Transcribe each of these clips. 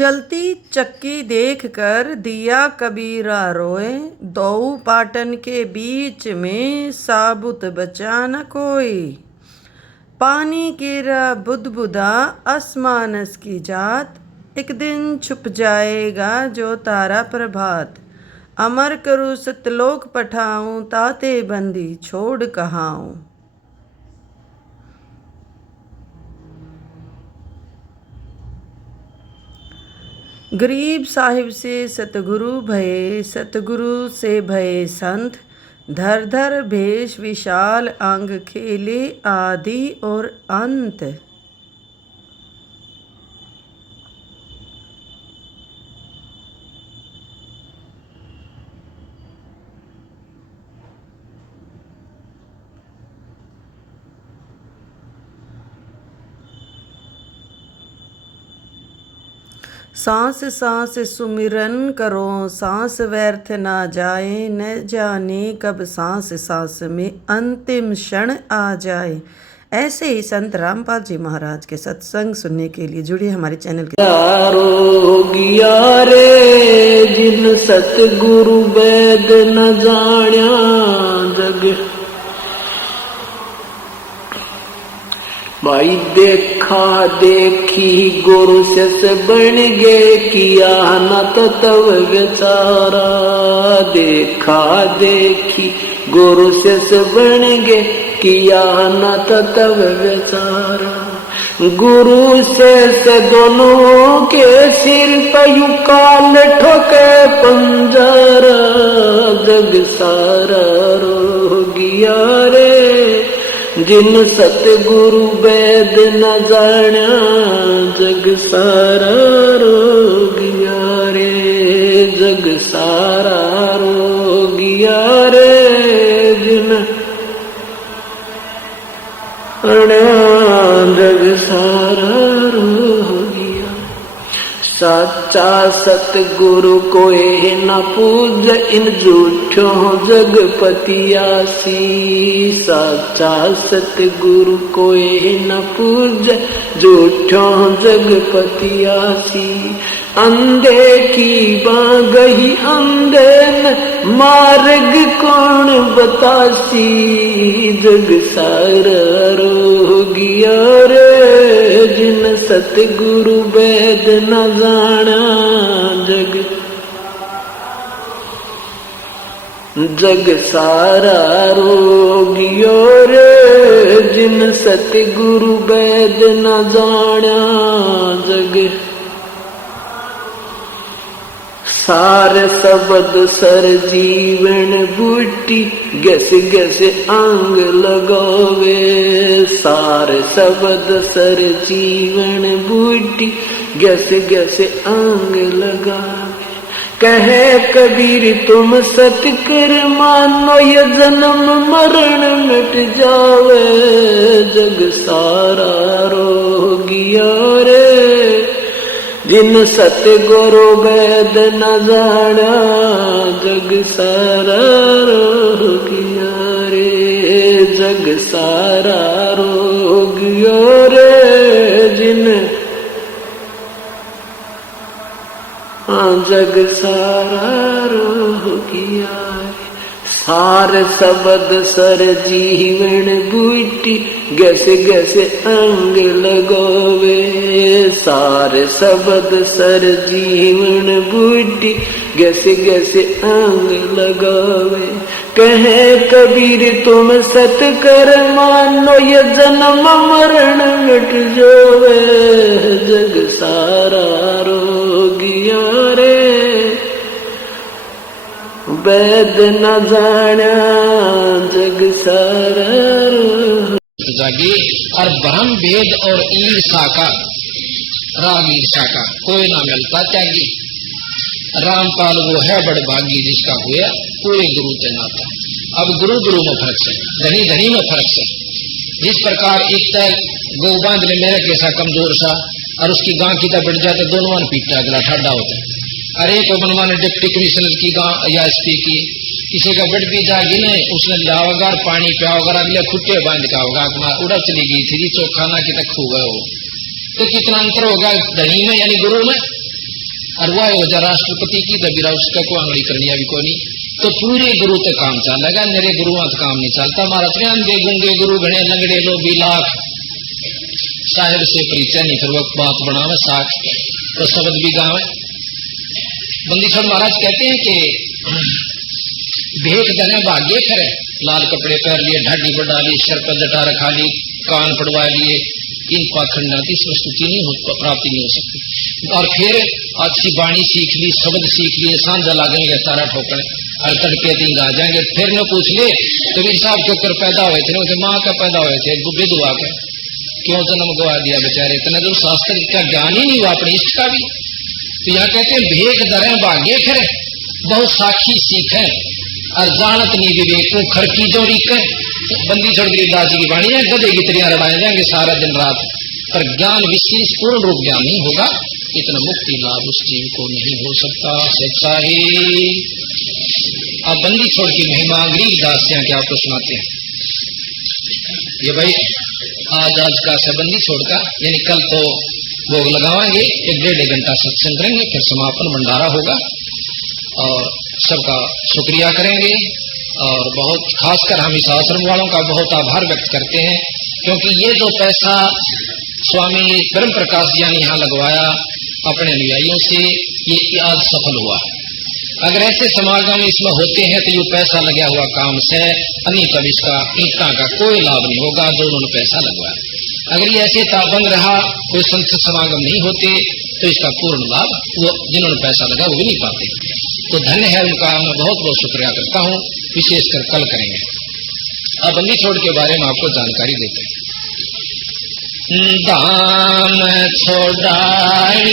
चलती चक्की देखकर दिया कबीरा रोए, दो पाटन के बीच में साबुत बचा न कोई। पानी गिरा बुदबुदा आसमानस की जात, एक दिन छुप जाएगा जो तारा प्रभात। अमर करूँ सतलोक पठाऊं, ताते बंदी छोड़ कहाऊं। गरीब साहिब से सतगुरु भये, सतगुरु से भये संत। धर धर भेष विशाल अंग, खेले आदि और अंत। सांस सांस सुमिरन करो, सांस व्यर्थ ना जाए। न जाने कब सांस सांस में अंतिम क्षण आ जाए। ऐसे ही संत रामपाल जी महाराज के सत्संग सुनने के लिए जुड़िए हमारे चैनल के। रोगिया रे जिन सतगुरु वेद न जाण्या जग। भाई देखा देखी गुरु से बन गे, किया न तो तव बेचारा। देखा देखी गुरु से बन गे, किया न तो तव बेचारा। गुरु से दोनों के सिर पर यूं काल ठोके पंजरा। जग सारा रोगिया रे जिन सतगुरु वेद न जाण्या। जग सारा रोगिया रे, जग सारा रोगिया रे जिन जग सारा रोगिया। साचा सतगुरु कोई न पूज, इन झूठों जगपतियासी। साचा सतगुरु कोई न पूज, झूठों जगपतियासी। अंधे की बागही अंधे न, मार्ग कौन बतासी। जग सारा रोगिया रे जिन सतगुरु वेद न जाना। जग जग सारा रोगियो रे जिन सतगुरु वेद न जाना। जग सार शब्द सर जीवन बूटी, गस गस अंग लगावे। सार शब्द सर जीवन बूटी, गस गस अंग लगावे। कहे कबीर तुम सतकर मानो, ये जन्म मरण मिट जावे। जग सारा रोगिया रे जिन सतगुरु वेद न जाण्या। जग सारा रोगिया रे, जग सारा रोगिया रे जिन जग सारा रोगिया। सार शब्द सर जीवन बूटी, गस गस अंग लगावे। सार शब्द सर जीवन बूटी, गस गस अंग लगावे। कहे कबीर तुम सत कर मानो, ये जन्म मरण मिट जावे। जग सारा रोगिया रे वेद न जाण्या। जग सारा जागी और ब्रह्म वेद और ईर्षा का, राम ईर्षा का कोई ना मिलता त्यागी। रामपाल वो है बड़ भागी जिसका हुआ कोई गुरु ते नाता। अब गुरु गुरु में फर्क है, धनी धनी में फर्क है। जिस प्रकार एक तय गौ बांध ले मेरा कैसा कमजोर सा, और उसकी गां की तय बढ़ जाते दोनों मन पीटता अगला ठाडा होता है। अरे को बनवाने डिप्टी कमिश्नर की गां या एसपी की, किसी का बट भी जागी नहीं, उसने लाओगा पानी पियाओगा, अगले खुट्टे बांध का होगा उड़ा चली गई थी चौखा ना कि तक हो गए हो। तो कितना अंतर होगा धनी में यानी गुरु में। और वह हो जा राष्ट्रपति की दबीरा उसका को आंगड़ी करनी भी कोनी, तो पूरे गुरु तक काम चलेगा, मेरे गुरुआ तक काम नहीं चलता। हमारा त्रियांदे गूंगे गुरु घने लंगड़े लो भी लाख साहेब से परिचय नहीं, फिर वह बात बनावे साख तो शब्द भी गावे। बंदीछोड़ महाराज कहते हैं कि भेंट देने भाग्य खरे, लाल कपड़े पहन लिए, ढाडी बढ़ा ली, सर पर जटा रखा ली, कान पड़वा लिए, इन पाखंडा की प्रस्तुति नहीं हो, प्राप्ति नहीं हो सकती। और फिर अच्छी बाणी सीख ली, शब्द सीख लिए, सांझा लागेंगे सारा ठोकर और तड़के तीन आ जाएंगे। फिर न पूछ ले कबीर साहब के ऊपर पैदा हुए थे, उनके माँ का पैदा हुए थे, विधवा के क्यों जन्म गवा दिया बेचारे, इतना जो शास्त्र का ज्ञान ही नहीं हुआ अपने इष्ट का भी। तो यहाँ कहते हैं भेंट दरें भाग्य खरे, बहुत साखी सीखे और जानत नहीं विवेक को खरकी जो रीके। बंदी छोड़ गरीबदास जी की वाणी है, गधे की तरियां रड़ाए जाएंगे सारा दिन रात, पर ज्ञान विशेष पूर्ण रूप ज्ञान नहीं होगा, इतना मुक्ति लाभ उस जीव को नहीं हो सकता। सच्चा ही अब बंदी छोड़ की महिमा गरीबदास जी के आपको सुनाते हैं। ये भाई आज का सबंदी छोड़ का, यानी कल तो भोग लगावाएंगे, 1-1.5 घंटा सत्संग करेंगे, फिर समापन भंडारा होगा और सबका शुक्रिया करेंगे। और बहुत खासकर हम इस आश्रम वालों का बहुत आभार व्यक्त करते हैं, क्योंकि ये जो पैसा स्वामी ब्रह्म प्रकाश जी ने यहाँ लगवाया अपने अनुयायियों से, ये आज सफल हुआ। अगर ऐसे समागम इसमें होते हैं तो ये पैसा लगा हुआ काम से अन्य तब इसका ईटा का कोई लाभ नहीं होगा जो उन्होंने पैसा लगवाया। अगर ये ऐसे ताबंग रहा, कोई संत समागम नहीं होते, तो इसका पूर्ण लाभ वो जिन्होंने पैसा लगा वो भी नहीं पाते। तो धन्य है उनका, मैं बहुत बहुत शुक्रिया करता हूँ, विशेषकर कल करेंगे। अब बंदी छोड़ के बारे में आपको जानकारी देते हैं। दाम छोड़ाई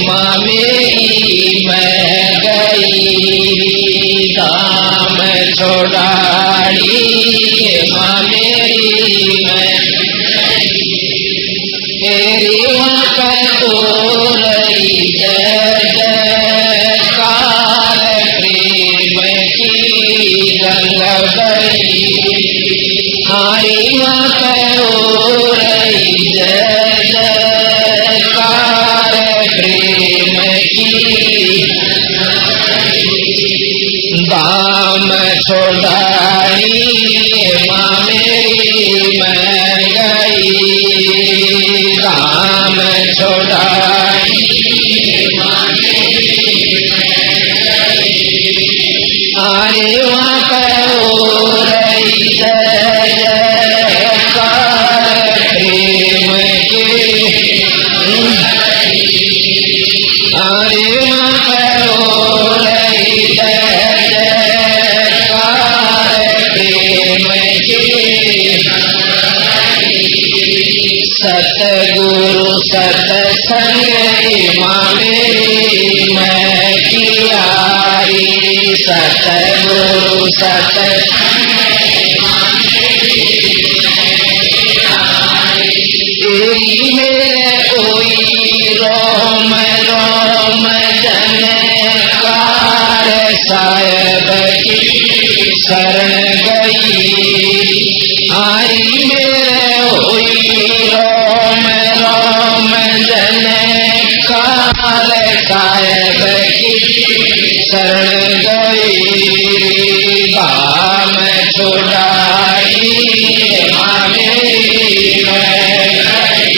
माँ मेरी मैं गई, दाम छोड़ाई माँ मेरी मैं तेरी तो रही जय जयकार प्रेम की गंग गई, हारी माता दाम छोड़ाई माँ मेरी मैं गई, दाम छोड़ाई माँ मेरी मैं गई, आरे वहाँ करो रही जय जयकार प्रेम के, आरे वहाँ करो रही सतगुरु सत्संग माँ मेरी मैं कियारी, सतगुरु सत्संग माँ मेरी तेरी मेरे कोई रोम रोम जनकार साहेब की शरण गई, हारी मेरे होई रोम रोम जनकार साहेब की शरण गई, दाम छोड़ाई माँ मेरी मैं गई,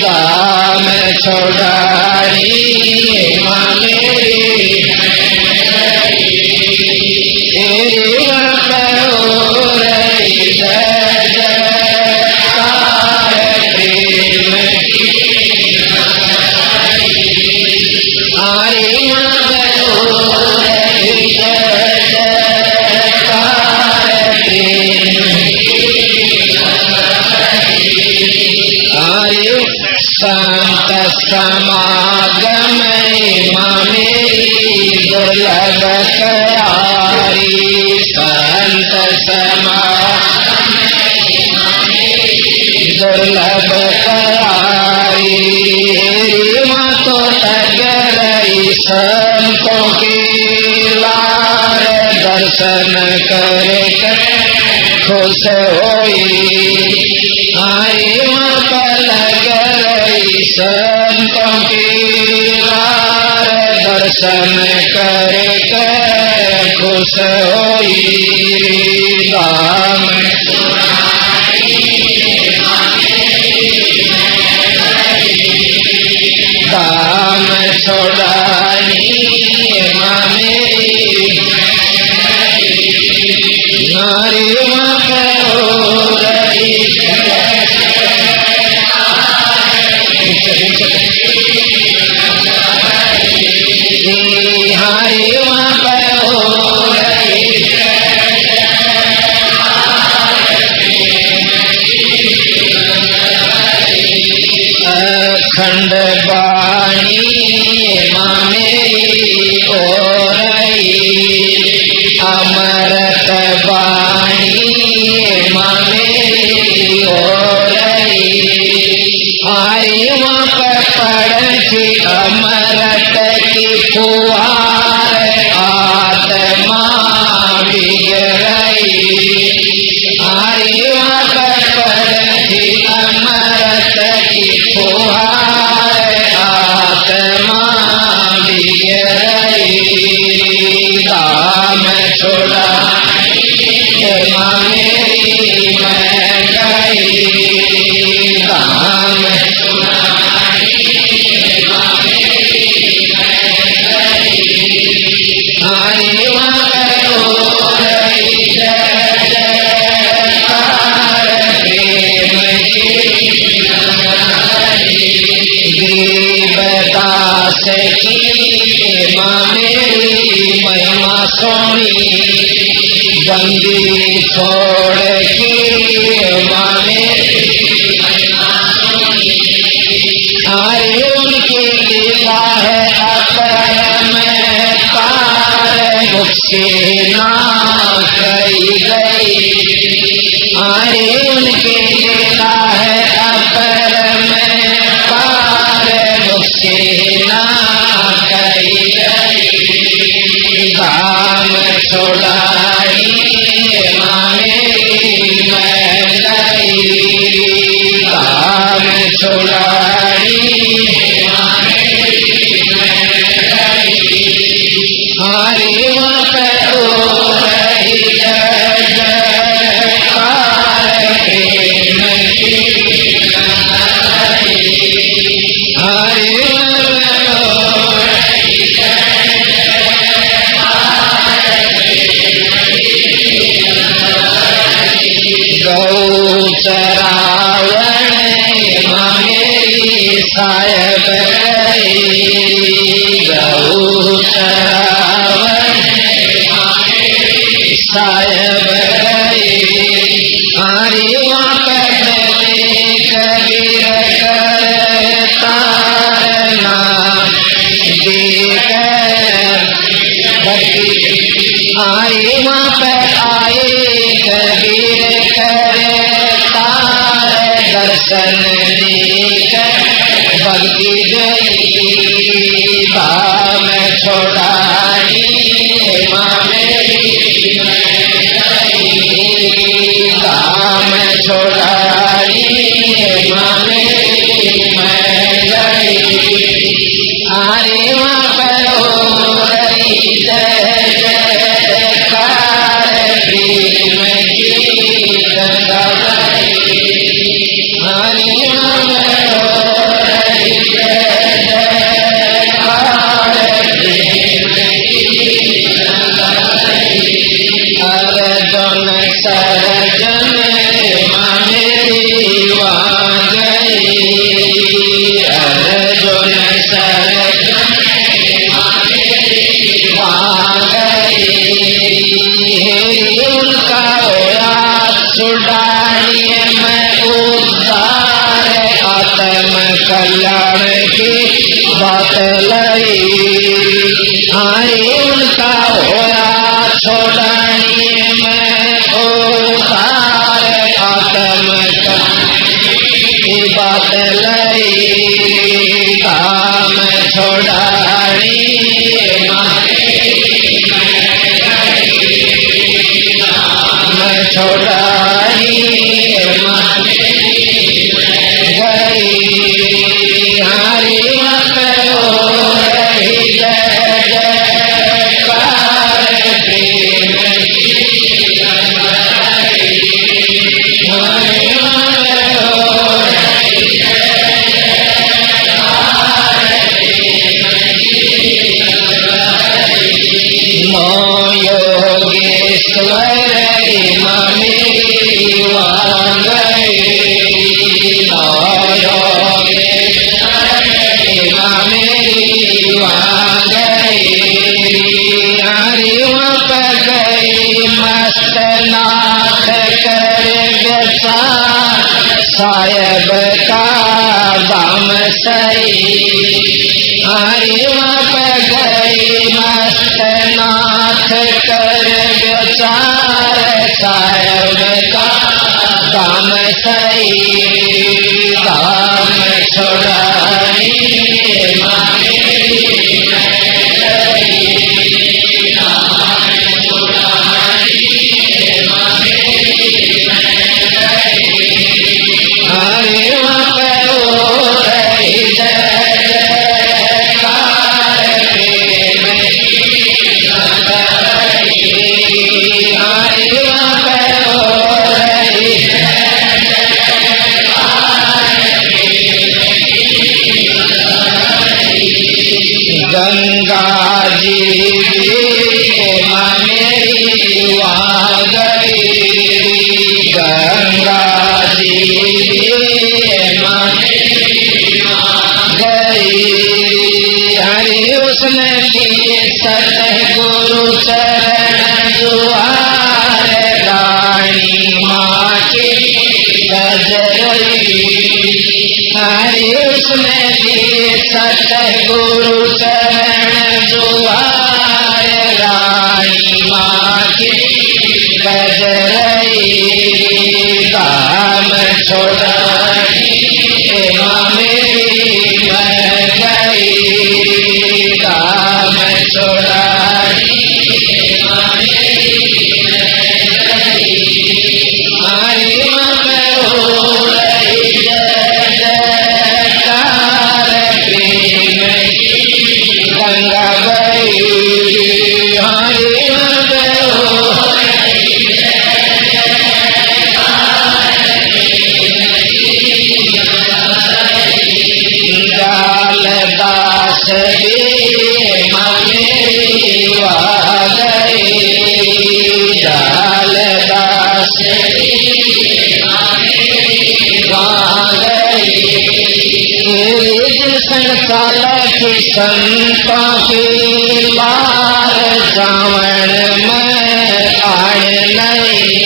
दाम छोड़ाई माँ मेरी तेरी करो रही जय जयकार प्रेम की, आरे करो रही जय जयकार प्रेम की, आरे संत समागम माँ मेरी दुर्लभ करारी, संत समागम माँ मेरी दुर्लभ करारी, माँ तो लग रही संतों की लार, दर्शन करे खुश होई, आई माँ तो लग रही संतों की दर्शन करे कर खुश होई दाम दाम छोड़ाई माँ मेरी नारी माँ करो रही हारी माँ करो रही अखंड बाणी माँ मेरी ओ रही अमृत बाणी माँ मेरी ओ रही हारी माँ पर पड़ती अमृत की फुहार आत्मा बिगड़ई हारी माँ पर पड़ती अमृत की फुहार आत्मा बिगड़ई दाम छोड़ा माँ मेरी मैं गई दाम हारी माँ करो रही जय जयकार प्रेम की गरीबदास की माँ मेरी महिमा सोनी बंदी छोड़ की माँ मेरी हारी उनकी लीला है अपरम पार मुझसे ना कही गई हारी उनकी लीला है अपरम पार मुझसे ना कही गई दाम छोड़ाई माँ मेरी मैं गई दाम छोड़ाई हारी माँ करो रही जय जयकार प्रेम की हारी गौ चरावण माँ मेरी साहेब गई गौ चरावण साहेब गई हारी माँ करने कबीर कर तारना देकर हारी माँ पर आए कबीर करे तार दर्शन देकर भक्ति गई दाम छोड़ाई माँ मेरी दाम छोड़ाई माँ मेरी मैं गई हारी माँ करो रही जय जयकार प्रेम की गंगा हारी माँ करो रही जय जयकार प्रेम की अर्जुन सरजन माँ मेरी वहाँ गई अर्जुन सरजन वहाँ गई उनका याद छुड़ाई मैं उद्धार आत्म कल्याण की बात लाई हारी उनका होया छोड़ाई मैं उद्धार आत्म की बात लाई काम छोड़ाई छोड़ाई गई हारी मत हो रही जय हरि वहाँ गई मस्त नाथ कर विचार साहेब का दाम सही दाम छोड़ाई गंगा जी मेरी वहाँ गई गंगा जी गई हरि उसने दिए सतगुरु चरण दुआर रानी माँ की गजरई हरि उसने दिए सतगुरु चरण दुआर रानी माँ की गजरई दाम छोड़ाई मेरी मैं गई दाम छोड़ाई हरि मैं हो रही जयकार प्रेम गंगा गई हरि मैं हो जाल दास मेरी वहाँ गई जाल दास वहाँ गई संचाल की संता की लार जावण में आड़ नहीं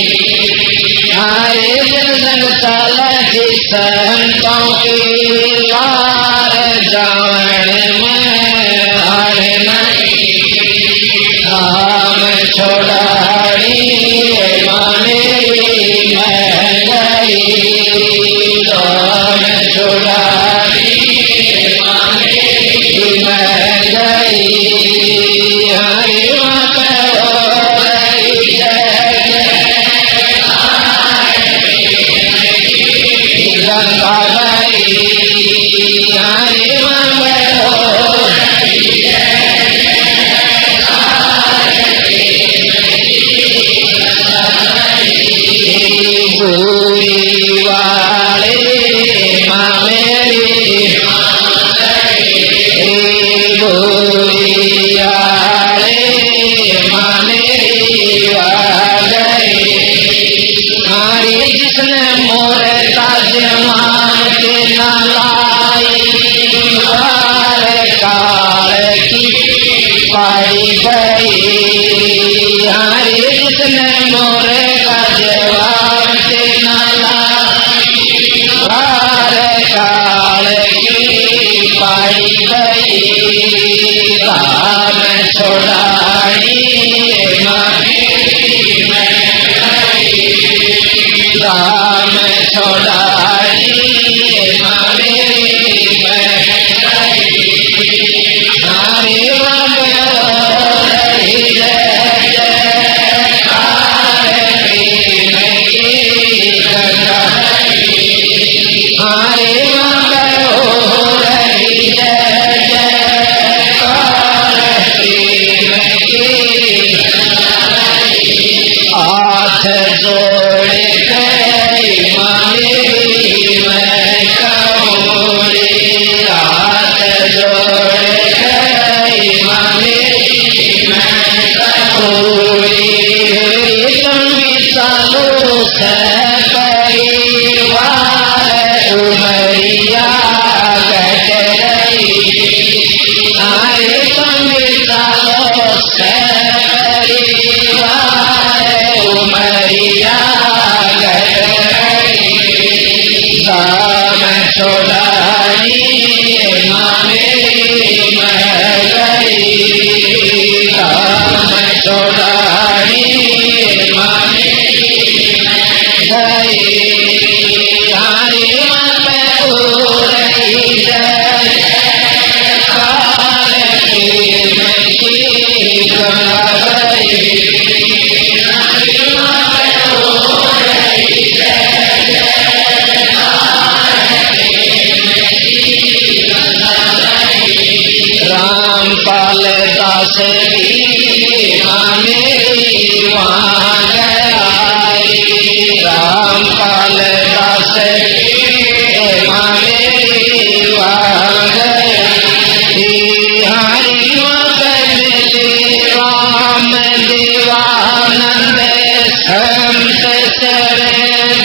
हरे संचाल की संता की लार जावण में आड़ नहीं राम छोड़ाई मेरी मैं गई राम छोड़ाई मैं गई हरि गंगा गई हरि गोरी वाले माँ मेरी गोरी वाले माँ मेरी आ गई हरि जिसने मोरे ताजमान के नालाई काल की पाई गई हरि जिसने मोरे ताजमान के नालाई काल की पाई गई दाम छोड़ाई दाम छोड़ाई हरे रामपाल दास री मेरी वहाँ गया रे। रामपाल दास री मेरी वहाँ गया रे। हरि राम देवानंद संत सरदार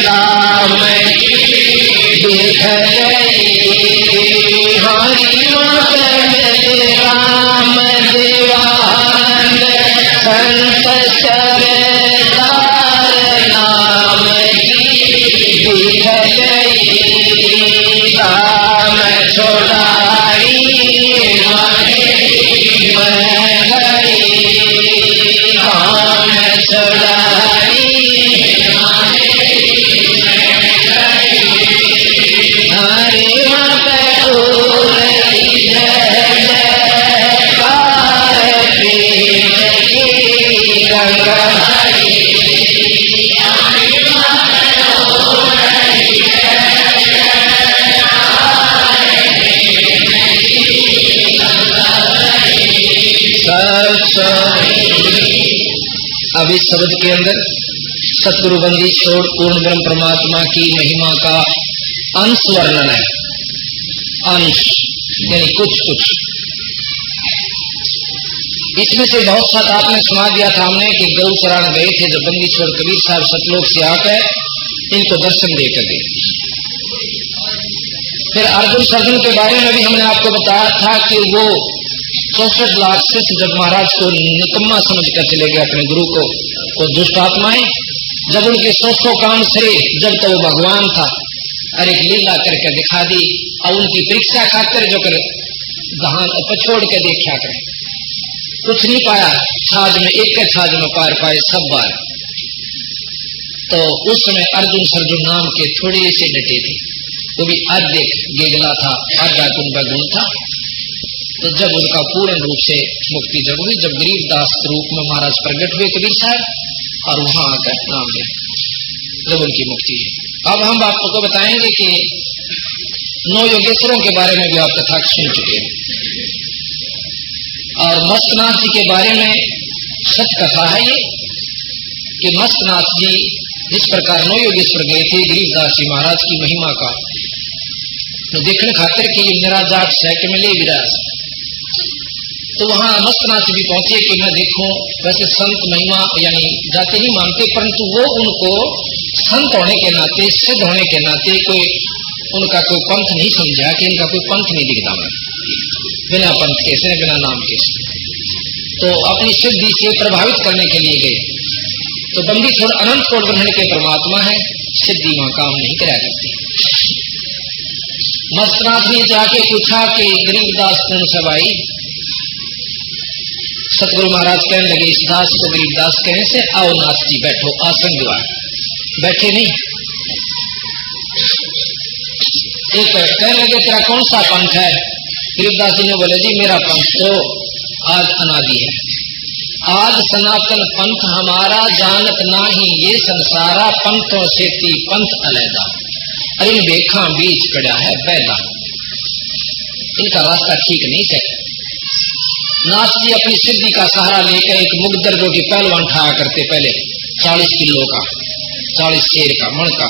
नाम दिख गई। हरि राम देवानंद संत सरदार नाम दिख गई। राम छोड़ाई अब इस शब्द के अंदर सतगुरु बंदी छोड़ पूर्ण ब्रह्म परमात्मा की महिमा का अंश वर्णन है। अंश यानी कुछ कुछ। इसमें से बहुत सा आपने सुना दिया था हमने कि गौ चरान गए थे जब बंदी छोड़ कबीर साहब सतलोक से आकर इनको दर्शन दे कर गए। फिर अर्जुन सर्जन के बारे में भी हमने आपको बताया था कि वो 64 लाख शिष्य जब महाराज को निकम्मा समझकर चले गए अपने गुरु को, वो दुष्ट आत्माएं जब उनके 100 काम सरे, जब तो वो भगवान था और एक लीला करके दिखा दी और उनकी परीक्षा खाकर जो कर गहान पछोड़ के देखा करे, कुछ नहीं पाया छाज में, एक के छाज में पार पाए सब बार। तो उस समय अर्जुन सर्जुन नाम के थोड़े से डटे थे, वो भी आधे गेगला था, आधा कुंभा गुण था। तो जब उनका पूर्ण रूप से मुक्ति जब हुई, जब गरीबदास रूप में महाराज प्रकट हुए कबीर साहब और वहां आकर नाम लिया, जब उनकी मुक्ति है। अब हम आपको बताएंगे कि 9 योगेश्वरों के बारे में भी आप कथा सुन चुके हैं और मस्तनाथ जी के बारे में सच कथा है ये कि मस्तनाथ जी जिस प्रकार 9 योगेश्वर गए थे गरीबदास जी महाराज की महिमा का देखने खातिर कि ये मेरा जाट सह के मिले विराज। तो वहां मस्तनाथ भी पहुंचे कि मैं देखूं, वैसे संत महिमा यानी जाति नहीं मानते, परंतु वो उनको संत होने के नाते, सिद्ध होने के नाते कोई उनका कोई पंथ नहीं समझा कि इनका कोई पंथ नहीं दिखता मैं बिना पंथ के से, बिना नाम के से। तो अपनी सिद्धि से प्रभावित करने के लिए गए। तो बंदी छोड़ अनंत कोट ब्रह्मण के परमात्मा है, सिद्धि वहां काम नहीं कराया करती। मस्तनाथ ने जाके पूछा कि गरीबदास कौन सब आई। सतगुरु महाराज कहने लगे इस दास को गरीबदास कहने से आओ नाथ जी बैठो, आसन द्वार बैठे नहीं। एक कहने लगे तेरा कौन सा पंथ है? गरीबदास जी ने बोले जी मेरा पंथ तो आज अनादि है, आज सनातन पंथ हमारा जानत नाही, ये संसारा पंथों से ती पंथ अलैदा, अरे इन बेखा बीच पड़ा है बैदा, इनका रास्ता ठीक नहीं चल। नाथ जी अपनी सिद्धि का सहारा लेकर एक मुगदर जो कि पहलवान ठाया करते पहले 40 किलो का, 40 शेर का मण का,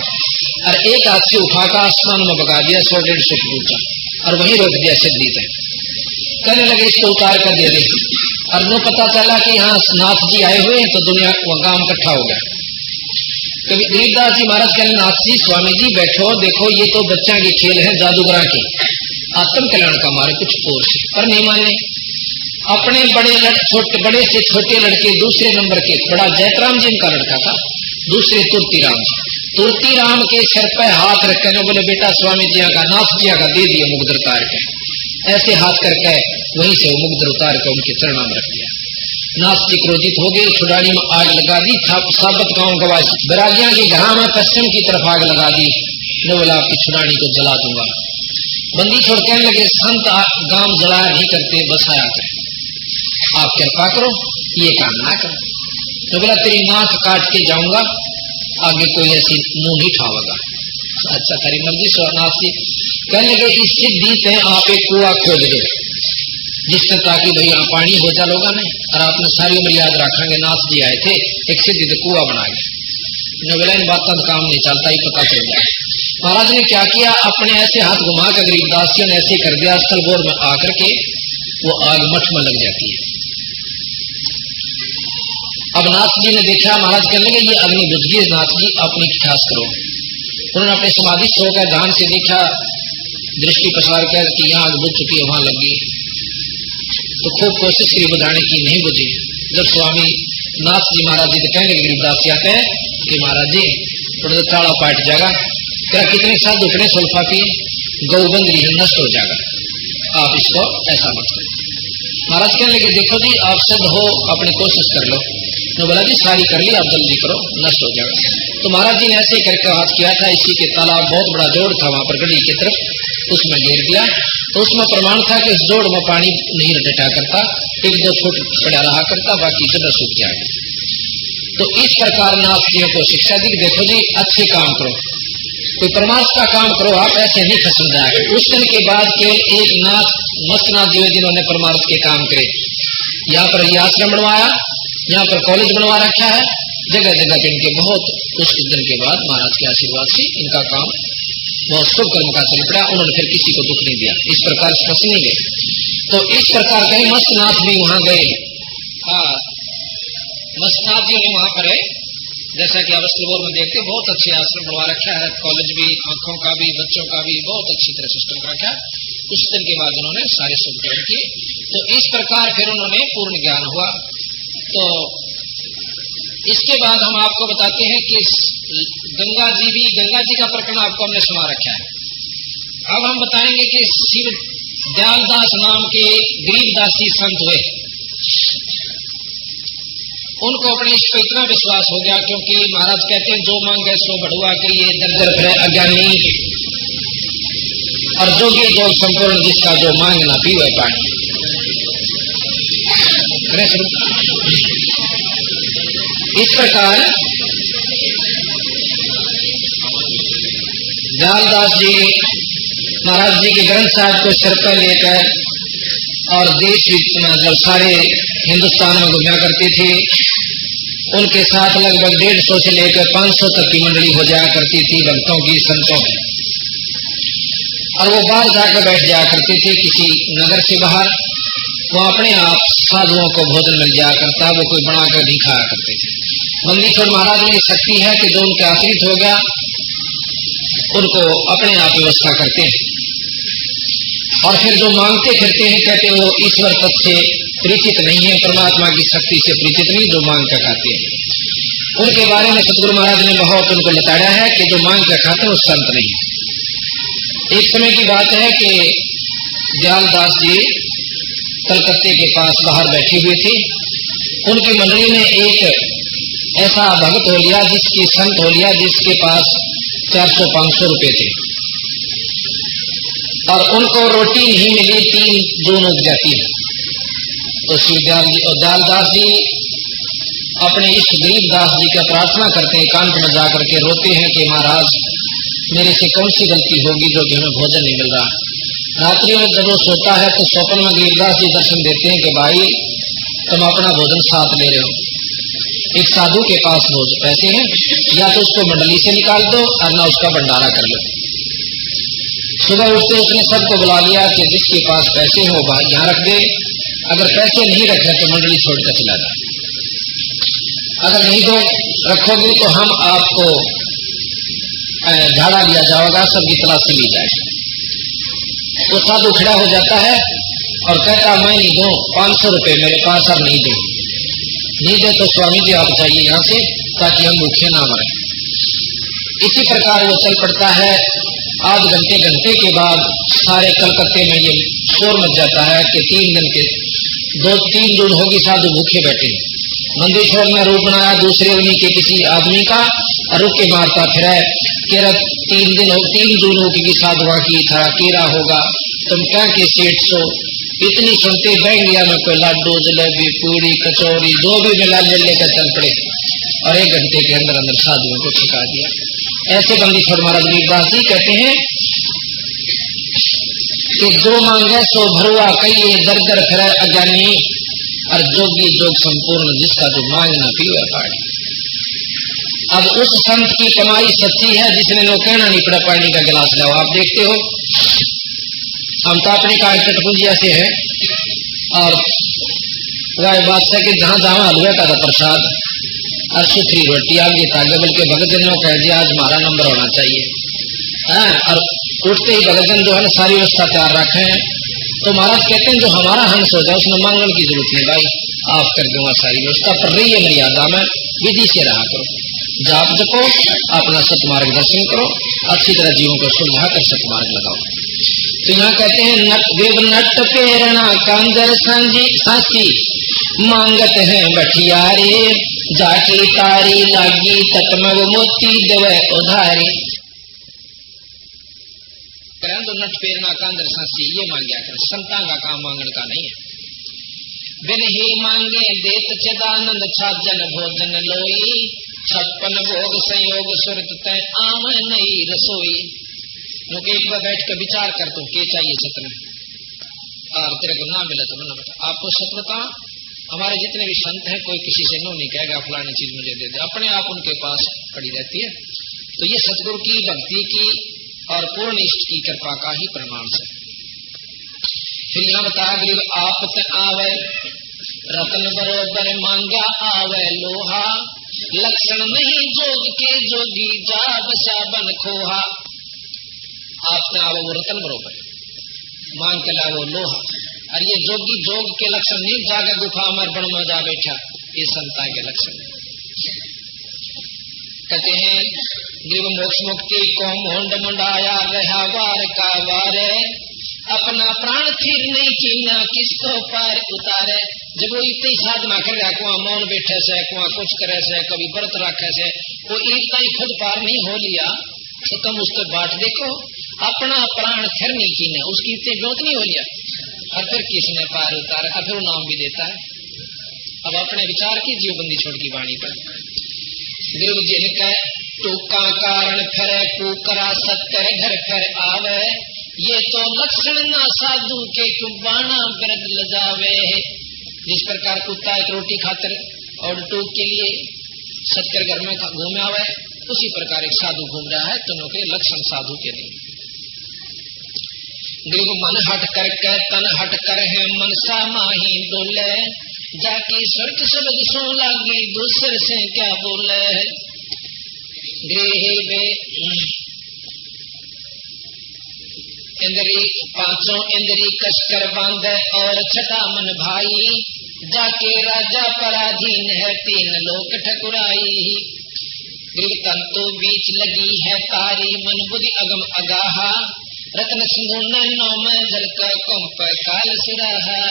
और एक हाथ से उठाकर आसमान में बगा दिया 100-150 फुट ऊंचा और वहीं रोक दिया सिद्धि पे। कहने लगे इसको उतार कर दे दे। और नो पता चला कि यहाँ नाथ जी आए हुए हैं तो दुनिया गांव इकट्ठा हो गया। कभी गरीबदास जी महाराज कहने नाथ जी स्वामी जी बैठो, देखो ये तो बच्चा की खेल है, जादूगरा की, आत्म कल्याण का मारे कुछ और से, पर नहीं माने। अपने बड़े से छोटे लड़के दूसरे नंबर के, बड़ा जयतराम जी इनका लड़का था, दूसरे तुर्तीराम जी, तुर्तीराम के सिर पे हाथ रख के बोले बेटा स्वामी जी का नाथ जी का दे दिए मुगदर उतार के, ऐसे हाथ करके वहीं से वो मुगदर उतार के उनके चरणों में रख दिया। नाथ जी क्रोधित हो गए, छुड़ानी में आग लगा दी, साबत गांव गवास बैरागियां की घाव में पश्चिम की तरफ आग लगा दी, न बोला आपकी छुड़ानी को जला दूंगा। बंदी छोड़ कहने लगे संत गांव जलाया नहीं करते, बसाया करे, आप कृपा करो ये काम ना करो। तो बोला तेरी नाथ काट के जाऊंगा, आगे कोई ऐसी मुंह नहीं ठावेगा। अच्छा तेरी मर्जी। नाथ जी कहने लगे इस सिद्धि से आप एक कुआ खोद दो, जिससे ताकि भाई यहाँ पानी हो जा लोगा ने और आपने सारी उम्र याद रखेंगे नाथ जी आए थे एक सिद्धि तो कुआ बना गया न बोला इन बातों का काम नहीं चलता ही पता चल जाए। महाराज ने क्या किया, अपने ऐसे हाथ घुमा कर गरीबदासियों ने ऐसे कर दिया स्थल बोर में आकर के वो आग मठ में लग जाती है। अब नाथ जी ने देखा, महाराज कहने लगे ये अग्नि बुझ गई नाथ जी अपनी ठिठास करो। उन्होंने अपने समाधि सो कर ध्यान से देखा, दृष्टि पसार कर कि यहाँ आग बुझ चुकी है वहां लग गई। तो खूब कोशिश करी बुझाने की, नहीं बुझी। जब स्वामी नाथ जी महाराज जी कहने लगे गरीबदास आते हैं कि महाराज जी थोड़ा ताड़ा पाट जाएगा, क्या कितने साधु कितने सुल्फा पिए, गौगंध नष्ट हो जाएगा, आप इसको ऐसा मत करो। महाराज कहने लगे देखो जी आप सिद्ध हो अपनी कोशिश कर लो। तो बोला जी सारी कर ली, आप जल्दी करो नष्ट हो जाएगा। तो महाराज जी ने ऐसे करके हाथ किया था, इसी के तालाब बहुत बड़ा जोड़ था वहां पर गढ़ी की तरफ, उसमें घेर दिया। तो उसमें प्रमाण था कि उस जोड़ में पानी नहीं रटा करता, एक दो फुट पड़ा रहा करता, बाकी सदा सूख जाएगा। तो इस प्रकार नाथ जियों को शिक्षा दी, देखो जी अच्छे काम करो, कोई परमार्थ का काम करो, आप ऐसे नहीं खसम जाएगा। उस दिन के बाद केवल एक नाथ मस्तनाथ जी जिन्होंने परमार्थ के काम करे। यहाँ पर ये आश्रम बनवाया, यहाँ पर कॉलेज बनवा रखा है, जगह जगह पे इनके बहुत, उस दिन के बाद महाराज के आशीर्वाद से इनका काम बहुत शुभ कर्म का चल पड़ा। उन्होंने फिर किसी को दुख नहीं दिया, इस प्रकार स्पष्ट नहीं गए। तो इस प्रकार कहीं मस्तनाथ भी वहां गए। हाँ, मस्तनाथ जी ने वहां पर है, जैसा कि अवस्थलबोर में देखते बहुत अच्छे आश्रम बनवा रखा है, कॉलेज भी, आंखों का भी, बच्चों का भी बहुत अच्छी तरह सिस्टम रखा है। उस दिन के बाद उन्होंने सारे शुभ कर्म किए। तो इस प्रकार फिर उन्होंने पूर्ण ज्ञान हुआ। तो इसके बाद हम आपको बताते हैं कि गंगा जी का प्रकरण आपको हमने सुना रखा है। अब हम बताएंगे कि शिव दयालदास नाम के गरीबदासी संत हुए, उनको अपने इष्ट पर इतना विश्वास हो गया, क्योंकि महाराज कहते हैं जो मांगे सो बढ़ुआ के लिए दर फिरे अज्ञानी, और जोगी जोग संपूर्ण जिसका जो मांग ना पीवे पानी। इस प्रकार दयालदास जी महाराज जी के ग्रंथ साहब को सिर पर लेकर और देश जब सारे हिंदुस्तान में घूमा करते थे, उनके साथ लगभग 150 से लेकर 500 तक की मंडली हो जाया करती थी भक्तों की, संतों की। और वो बाहर जाकर बैठ जाया करते थे किसी नगर से बाहर, वो अपने आप साधुओं को भोजन मिल जाया करता, वो कोई बनाकर नहीं खाया करते थे। मंदीश्वर महाराज में शक्ति है कि जो उनके आश्रित हो गया उनको अपने आप व्यवस्था करते हैं, और फिर जो मांगते फिरते हैं कहते वो ईश्वर तत्व से परिचित नहीं है, परमात्मा की शक्ति से परिचित नहीं, जो मांग कर खाते हैं। उनके बारे में सदगुरु महाराज ने बहुत उनको बताया है कि जो मांग कर खाते हैं वो संत नहीं। एक समय की बात है कि दयालदास जी कलकत्ते के पास बाहर बैठे हुए थे, उनकी मंडली में एक ऐसा भक्त हो लिया, जिसकी संत हो लिया, जिसके पास 400-500 रुपए थे, और उनको रोटी नहीं मिली, 3 जून उग जाती है। तो श्री दयालदास जी अपने इष्ट गरीबदास जी का प्रार्थना करते हैं, एकांत में जाकर के रोते हैं कि महाराज मेरे से कौन सी गलती होगी जो कि हमें भोजन नहीं मिल रहा। रात्रि में जब वो सोता है तो स्वप्न में गरीबदास जी दर्शन देते हैं कि भाई तुम अपना भोजन साथ ले रहे हो, एक साधु के पास पैसे हैं, या तो उसको मंडली से निकाल दो और ना उसका भंडारा कर लो। सुबह उठते उसने सबको बुला लिया कि जिसके पास पैसे हो वह यहाँ रख दे, अगर पैसे नहीं रखे तो मंडली छोड़कर चला जाए, अगर नहीं दो रखोगे तो हम आपको झाड़ा लिया जाएगा, सबकी तलाशी ली जाएगी। वो साधु खड़ा हो जाता है और कहता मैं नहीं दूं, 500 रुपए मेरे पास अब नहीं दे, नहीं दे तो स्वामी जी आप जाइए यहाँ से, ताकि हम भूखे ना मरें। इसी प्रकार वो चल पड़ता है। आध घंटे के बाद सारे कलकत्ते में ये शोर मच जाता है कि 3 दिन के 2-3 दिन होगी साधु भूखे बैठे। मंदेश्वर में रूप बनाया दूसरे उन्हीं के किसी आदमी का, रुक के मारता फिर 3 दिन होगी साधुआ की था, केरा होगा तुम क्या के सेठ सो। इतनी सुनते बैठ गया में कोई लाडू जलेबी पूरी कचौरी जो भी मिला ले लेकर चल पड़े, और 1 घंटे के अंदर अंदर साधुओं को छिका दिया। ऐसे बंदीश्वर महाराज गरीबदास जी कहते हैं कि जो मांगे सो भरुआ कहिए दर दर फिरे अज्ञानी, और जोगी जोग संपूर्ण जिसका जो मांग न पीवे पानी। अब उस संत की कमाई सच्ची है जिसने नो कहना नहीं पड़ा पानी का गिलास लाओ। आप देखते हो हम तो अपनी काज कटपुंजिया से है, और वह बात है कि जहां जहां हलवे का प्रसाद और सुथरी रोटी आगे तागे, बल्कि भगत जन कह दिया आज हमारा नंबर होना चाहिए। और उठते ही भगत जन जो है सारी व्यवस्था तैयार रखे हैं। तो महाराज कहते हैं जो हमारा हंस हो जाए उसमें मांगने की जरूरत नहीं भाई, आप कर दूंगा सारी व्यवस्था। पर रही है मर्यादा में, विधि से रहा करो, जाप जपो, अपना सतमार्ग दर्शन करो, अच्छी तरह जीवों को सुलझा कर सतमार्ग लगाओ। तो यहाँ कहते हैं नट पेरणा कांजर सांसी मांगत है बठियारे, जाकी तारी लागी तटमग मोती देवे उधारे। तो नट पेरणा कांजर सांसी ये मांगया कर, संता का काम मांगण का नहीं है। बिन ही मांगे देत चिदानंद छाजन भोजन लोई, 56 भोग संयोग सुरत तय आम नई रसोई। लोग एक बार बैठ कर विचार कर तो के चाहिए सत में, और तेरे को ना मिला तो ना बता। आपको सत बता, हमारे जितने भी संत हैं कोई किसी से नो नहीं कहेगा फलानी चीज मुझे दे दे, अपने आप उनके पास पड़ी रहती है। तो ये सतगुरु की भक्ति की और पूर्ण इष्ट की कृपा का ही प्रमाण है। फिर यहाँ बताया गरीब आपत आवे रतन बरोबर मांगा आवे लोहा, लक्षण नहीं जोग के जोगी जा बसा बन खोहा। आपने आवे वो रतन बरोबर, मांग के ला वो लोहा, और ये जोगी जोग के लक्षण नहीं जाके गुफा में बण में जा बैठा, ये संता के लक्षण। कहते हैं गरीब मोक्ष मुक्ति को मोंड मुंडाया रहा वार का वारे, अपना प्राण फिर नहीं कीना किसको पार उतारे। जब वो इतनी साधना कर रहा, कुआ मौन बैठे से, कुआ कुछ करे से, कभी व्रत रखे से, वो इतना ही खुद पार नहीं हो लिया तो तुम उसको बाट देखो। अपना प्राण फिर नहीं कीना, उसकी इतनी गलत नहीं हो लिया, और फिर किसने पार उतारा, और फिर नाम भी देता है। अब अपने विचार की जीवबंदी छोड़ की वाणी पर गुरु जी ने कहा टूका कारण फिर कुकरा सत्तर घर फिर आवे, ये तो लक्षण ना साधु के कुबाना बिरद लजावे। जिस प्रकार कुत्ता एक रोटी खातर और टूक के लिए 70 घर में घूमे आवे, उसी प्रकार एक साधु घूम रहा है, दोनों के लक्षण साधु के नहीं। गरीब मन हट कर के तन हट कर है मनसा माही डोले, जाकी स्वर्ग शब्द सो लागी दूसरे से क्या बोले। गृह इंद्री पांचों इंद्री कसकर बांधे और छठा मन भाई, जाके राजा पराधीन है 3 लोक ठकुराई। गृह तंतु बीच लगी है तारी मन बुद्धि अगम अगाहा, रत्न सिंधु नैनों में झलका कुंप काल सिराहा।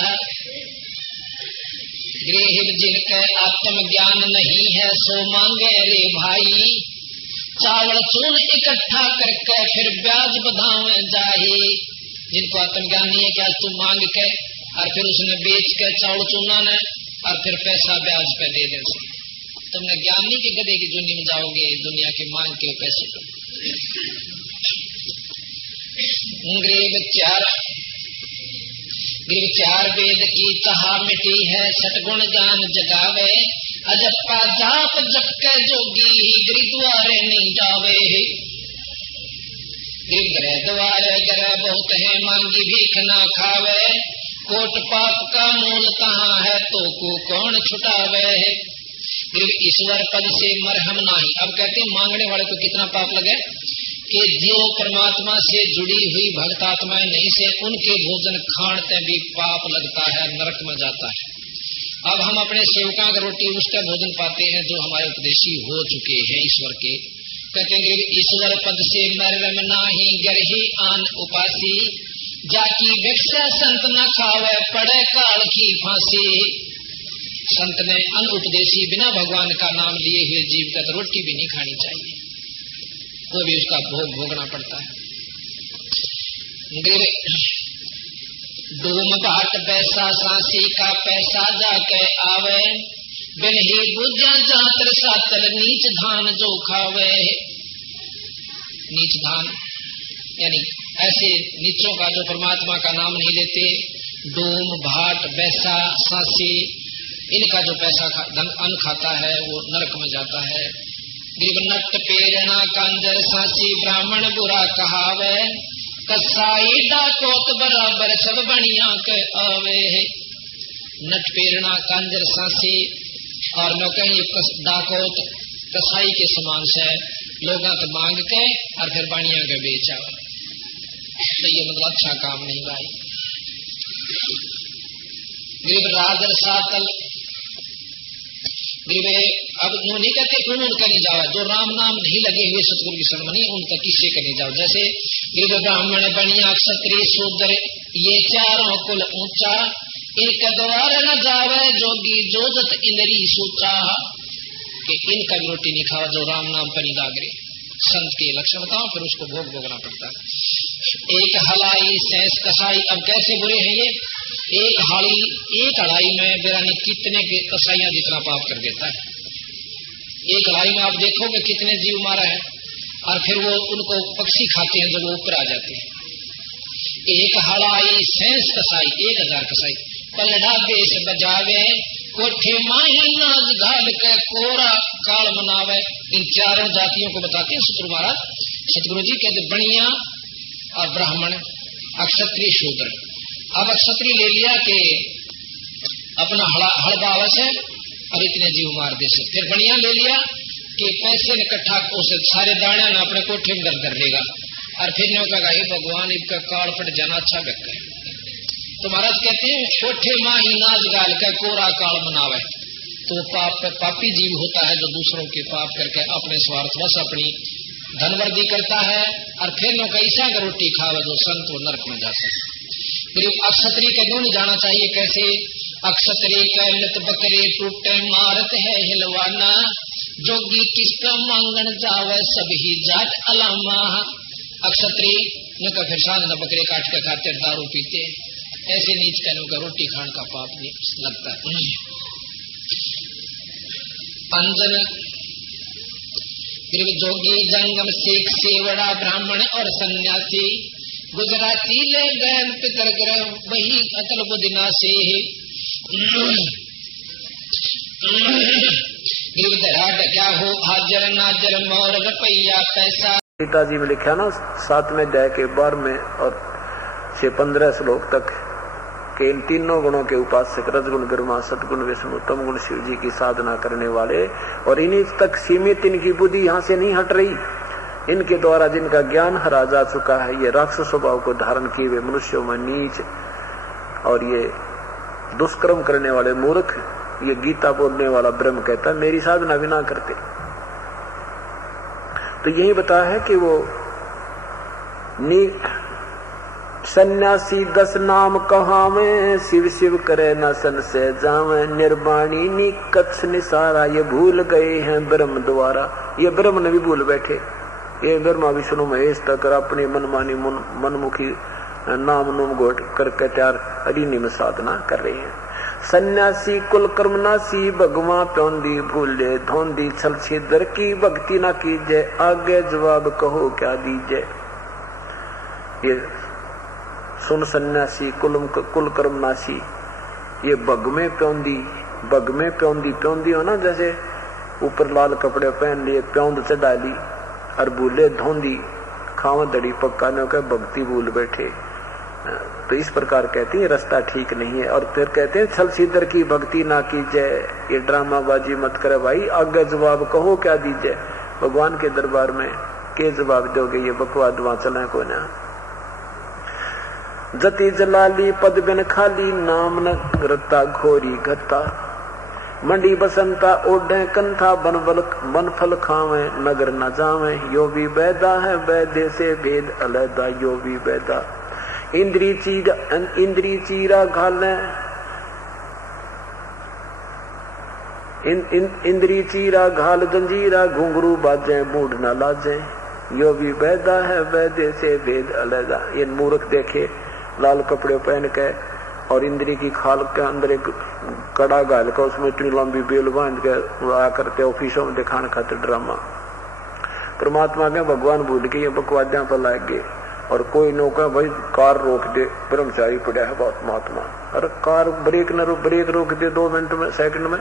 गृह जिनके आत्म ज्ञान नहीं है सो मांगे रे भाई, चावल चून इकट्ठा करके फिर ब्याज बधावे जाही। जिनको आत्मज्ञान नहीं है कि आज तुम मांग के और फिर उसने बेच के चावल चूना ने और फिर पैसा ब्याज पे दे दे, तुमने ज्ञान नहीं कि गधे की जुनी में जाओगे दुनिया के मांग के पैसे को। गृह 4 वेद की चाह मिटी है, सटगुण ज्ञान जगावे, अजप्पा जाप जप के जोगी गृह द्वारे नहीं जावे। गृह ग्रह द्वारे ग्रह बहुत है मांगी भीख ना खावे, कोट पाप का मूल कहाँ है तो को कौन छुटावे। गृह ईश्वर पद से मरहम नाही। अब कहते हैं मांगने वाले को कितना पाप लगे कि जो परमात्मा से जुड़ी हुई भक्त आत्माएं नहीं से उनके भोजन खाने भी पाप लगता है, नरक में जाता है। अब हम अपने सेवका का रोटी उसका भोजन पाते हैं जो हमारे उपदेशी हो चुके हैं ईश्वर के। कहते हैं ईश्वर पद से मरम नाही गरही आन उपासी, जाकी भिक्षा संत न खावे पड़े काल की फांसी। संत ने अनुपदेशी बिना भगवान का नाम लिए हुए जीव का तो रोटी भी नहीं खानी चाहिए, वो भी उसका भोग भोगना पड़ता है। डूम बाट पैसा सांसी का पैसा जाके आवे, बिन ही बुझा जातर सातर नीच धान जो खावे। नीच धान यानी ऐसे नीचों का जो परमात्मा का नाम नहीं लेते, डोम, भाट, बैसा, सांसी, इनका जो पैसा अन्न खाता है वो नरक में जाता है। गिरब नट पेरणा कांजर सांसी ब्राह्मण बुरा कहावे, कसाई डाकोत बराबर सब बनिया के आवे है। नट पेरणा कांजर सांसी और मैं कहीं डाकोत कसाई के समान से लोगों को मांग के और फिर बनिया के बेचा, तो ये मतलब अच्छा काम नहीं भाई। गिरब राजर सातल गिरबे अब यूं नहीं कहते कौन उनका नहीं जाओ, जो राम नाम नहीं लगे हुए सतगुरु की शरण नहीं उनका किसी का नहीं जाओ। जैसे गिरब ब्राह्मण बनिया क्षत्रिय शूद्र ये चारों कुल ऊंचा, इनका द्वार न जावे जोगी जोजत इंद्री सूचा, कि इनका भी रोटी नहीं खावा जो राम नाम पर दागरे। संत के लक्षण बताओ फिर उसको भोग भोगना पड़ता है। एक हलाई सैंस कसाई, अब कैसे बुरे हैं ये, एक हाली एक हलाई में बिरानी कितने के कसाइयां जितना पाप कर देता है। एक हलाई में आप देखोगे कितने जीव मारा है, और फिर वो उनको पक्षी खाते हैं जब वो ऊपर आ जाते हैं। एक हलाई सैंस कसाई 1000 कसाई, पलड़ा बेस बजावे कोठे माही नाज घाल के कोरा काल मनावे। इन चारों जातियों को बताते हैं सतगुरु महाराज। सतगुरु जी कहते बनिया और ब्राह्मण, अक्षत्रिय शूद्र। अब अक्षत्रिय ले लिया कि अपना हड़बावस है और इतने जीव मार दे से, फिर बनिया ले लिया कि पैसे इकट्ठा उसे सारे दाने ना अपने कोठे में दर लेगा, और फिर ने कहा भगवान इनका काल पट जाना अच्छा व्यक्त है। तो महाराज कहते हैं कोठे माँ ही नाच गाल का कोरा काल मनावे, तो पापी जीव होता है जो दूसरों के पाप करके अपने स्वार्थवश अपनी धनवर्दी करता है, और फिर लोग ऐसा का रोटी खावे जो संत वो नरक में जाते हैं। फिर अक्षत्रिय के क्यों नहीं जाना चाहिए, कैसे अक्षत्रिय का लत बकरे टूटे मारत है हिलवाना, जोगी किसका मांगन जावे सभी जाट अलामा। अक्षत्रिय ने का फिर शान बकरे काट के खाते दारू पीते, ऐसे नीच कहने का रोटी खाने का पाप नहीं लगता है। अंजन जोगी जंगम सिख सेवड़ा ब्राह्मण और सन्यासी, गुजराती ले गए पितर ग्रह वही अकल बुदिना से। क्या हो हाजर नाजर मोर रुपया पैसा। पिताजी में लिखा ना 7वें अध्याय के 12वें और से 15 श्लोक तक कि इन तीनों गुणों के उपासक रजगुण ब्रह्मा सदगुण विष्णु तम गुण शिव जी की साधना करने वाले, और इन्हीं तक सीमित इनकी बुद्धि यहाँ से नहीं हट रही। इनके द्वारा जिनका ज्ञान हरा जा चुका है, ये राक्षस स्वभाव को धारण किए हुए मनुष्यों में नीच और ये दुष्कर्म करने वाले मूर्ख, ये गीता बोलने वाला ब्रह्म कहता है मेरी साधना भी ना करते। तो यही बताया है कि वो सन्यासी 10 नाम कहावे, शिव शिव करे न सन से जावे, निर्वाणी नी कच्छ निसारा, ये भूल गए हैं ब्रह्म द्वारा। ये ब्रह्म ने भी भूल बैठे, ये ब्रह्मा विष्णु महेश तक अपनी मनमानी मनमुखी नाम नुम गोट करके त्यार अरिनी में साधना कर रहे हैं। सन्यासी कुल कर्मनासी, भगवा प्योंदी भूले धोंदी छल छिदर की, भक्ति ना कीजिए आगे जवाब कहो क्या दीजिए। ये सुन सन्यासी कुल कर्मनासी, ये बग में प्योंदी हो ना, जैसे ऊपर लाल कपड़े पहन लिए प्योंद चढ़ा ली, और भूले धोंदी खावा दड़ी पक्का ने कह भक्ति भूल बैठे। तो इस प्रकार कहते हैं रास्ता ठीक नहीं है। और फिर कहते हैं छल सीधर की भक्ति ना कीजिए, ये ड्रामाबाजी मत करे भाई, आगे जवाब कहो क्या दीजिए। भगवान के दरबार में के जवाब दोगे, ये बकवाद वहां चले को ना। जति जलाली पद बिन खाली, नाम न रता घोरी घता, मंडी बसंता ओढ़े कंथा, बन फल खावे नगर न जावे, यो भी बैदा है बैदे से भेद अलैदा, यो भी बैदा। इंद्री चीरा घाले, इंद्री चीरा घाल जंजीरा, घुंघरू बाजे बूढ़ न लाजे, यो भी बैदा है बैदे से भेद अलैदा। ये मूर्ख देखे लाल कपड़े पहन के और इंद्री की खाल के अंदर एक कड़ा गाल का, उसमें इतनी लंबी बेल बांध के उड़ा करते ऑफिसों में दिखाने खाते ड्रामा। परमात्मा के भगवान भूल के ये बकवादियां पर लाग गए। और कोई नौका भाई कार रोक दे, ब्रह्मचारी पड़ा है बहुत महात्मा, अरे कार ब्रेक रोक दे 2 मिनट में सेकंड में,